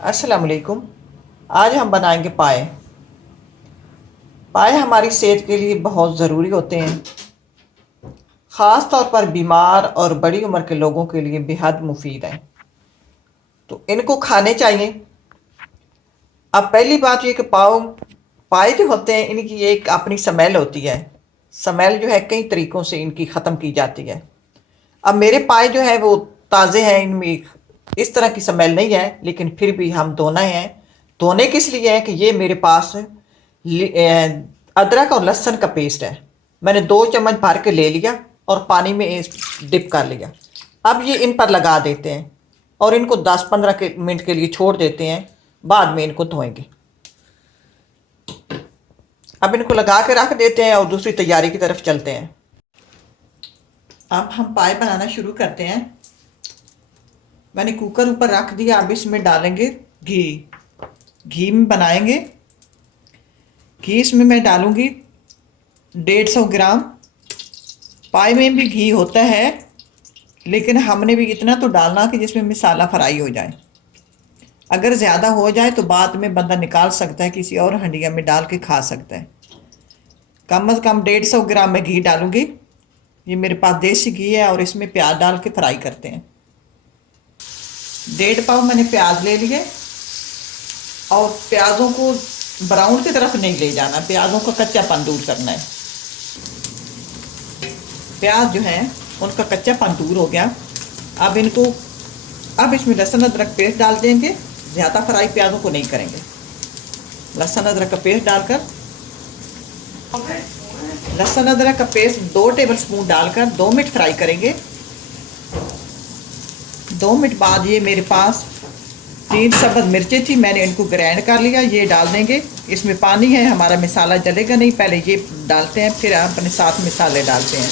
अस्सलाम वालेकुम। आज हम बनाएंगे पाए। पाए हमारी सेहत के लिए बहुत ज़रूरी होते हैं। ख़ास तौर पर बीमार और बड़ी उम्र के लोगों के लिए बेहद मुफीद हैं, तो इनको खाने चाहिए। अब पहली बात ये कि पाए जो होते हैं इनकी एक अपनी स्मेल होती है। स्मेल जो है कई तरीक़ों से इनकी ख़त्म की जाती है। अब मेरे पाए जो है वो ताज़े हैं, इनमें इस तरह की स्मेल नहीं है, लेकिन फिर भी हम धोना है। धोने किस लिए है कि ये मेरे पास अदरक और लहसुन का पेस्ट है। मैंने 2 चम्मच भर के ले लिया और पानी में डिप कर लिया। अब ये इन पर लगा देते हैं और इनको 10-15 मिनट के लिए छोड़ देते हैं। बाद में इनको धोएंगे। अब इनको लगा के रख देते हैं और दूसरी तैयारी की तरफ चलते हैं। अब हम पाए बनाना शुरू करते हैं। मैंने कुकर ऊपर रख दिया। अब इसमें डालेंगे घी। घी में बनाएंगे। घी इसमें मैं डालूंगी 150 ग्राम। पाए में भी घी होता है, लेकिन हमने भी इतना तो डालना कि जिसमें मसाला फ्राई हो जाए। अगर ज़्यादा हो जाए तो बाद में बंदा निकाल सकता है, किसी और हंडिया में डाल के खा सकता है। कम से कम 150 ग्राम मैं घी डालूंगी। ये मेरे पास देसी घी है और इसमें प्याज डाल के फ्राई करते हैं। 1.5 पाव मैंने प्याज ले लिए और प्याज़ों को ब्राउन की तरफ नहीं ले जाना, प्याज़ों का कच्चापन दूर करना है। प्याज जो है उनका कच्चापन दूर हो गया। अब इसमें लहसुन अदरक पेस्ट डाल देंगे। ज़्यादा फ्राई प्याज़ों को नहीं करेंगे। लहसुन अदरक का पेस्ट डालकर लहसुन अदरक का पेस्ट 2 टेबलस्पून डालकर 2 मिनट फ्राई करेंगे। 2 मिनट बाद ये मेरे पास 3 सब्ज़ मिर्चें थी, मैंने इनको ग्राइंड कर लिया। ये डाल देंगे। इसमें पानी है, हमारा मसाला जलेगा नहीं। पहले ये डालते हैं, फिर अपने साथ मसाले डालते हैं।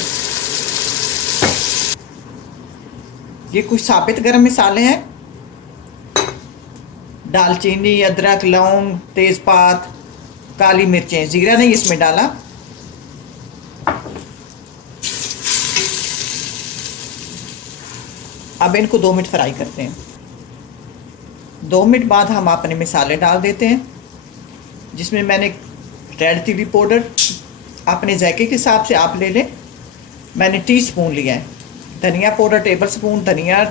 ये कुछ साबित गरम मसाले हैं। दालचीनी, अदरक, लौंग, तेज़पात, काली मिर्चें। ज़ीरा नहीं इसमें डाला। अब इनको 2 मिनट फ्राई करते हैं। 2 मिनट बाद हम अपने मसाले डाल देते हैं, जिसमें मैंने रेड चिली पाउडर अपने जायके के हिसाब से आप ले लें। मैंने टीस्पून लिया है। धनिया पाउडर टेबलस्पून, धनिया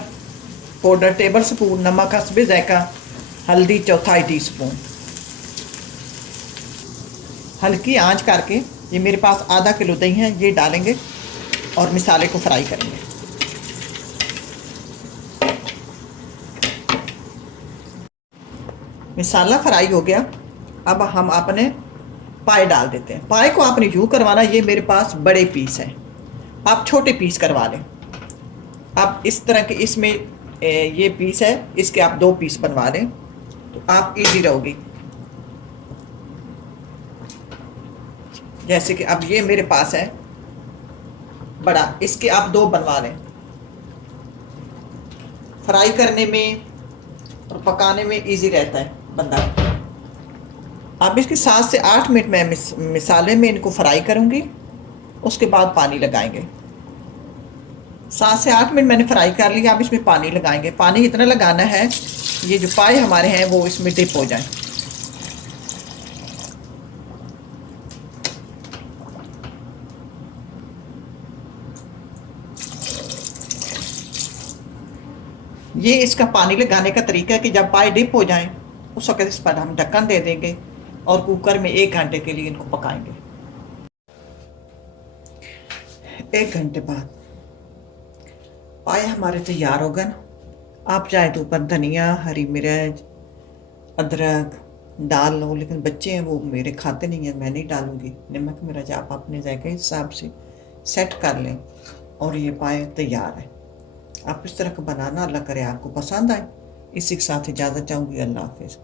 पाउडर टेबलस्पून, नमक हस्बे जायका, हल्दी 1/4 टीस्पून। हल्की आंच करके ये मेरे पास आधा किलो दही है, ये डालेंगे और मसाले को फ्राई करेंगे। मसाला फ्राई हो गया। अब हम अपने पाए डाल देते हैं। पाए को आपने यूँ करवाना, ये मेरे पास बड़े पीस हैं, आप छोटे पीस करवा लें। आप इस तरह के इसमें ये पीस है, इसके आप 2 पीस बनवा लें तो आप इजी रहोगी। जैसे कि अब ये मेरे पास है बड़ा, इसके आप 2 बनवा लें। फ्राई करने में और पकाने में इजी रहता है बंदा। अब इसके 7 से 8 मिनट मैं मसाले में इनको फ्राई करूँगी, उसके बाद पानी लगाएंगे। 7 से 8 मिनट मैंने फ्राई कर लिया। अब इसमें पानी लगाएंगे। पानी इतना लगाना है ये जो पाए हमारे हैं वो इसमें डिप हो जाए। ये इसका पानी लगाने का तरीका है कि जब पाए डिप हो जाएं उस वक्त इस पर हम ढक्कन दे देंगे और कुकर में 1 घंटे के लिए इनको पकाएंगे। 1 घंटे बाद पाए हमारे तैयार हो गए। आप चाहे तो ऊपर धनिया, हरी मिर्च, अदरक डाल लो, लेकिन बच्चे हैं वो मेरे खाते नहीं हैं, मैं नहीं डालूंगी। नमक मिर्च आप अपने जायके के हिसाब से सेट कर लें और ये पाए तैयार है। आप इस तरह का बनाना, अल्लाह करे आपको पसंद आए। इसी के साथ इजाज़त चाहूँगी। अल्लाह हाफिज़।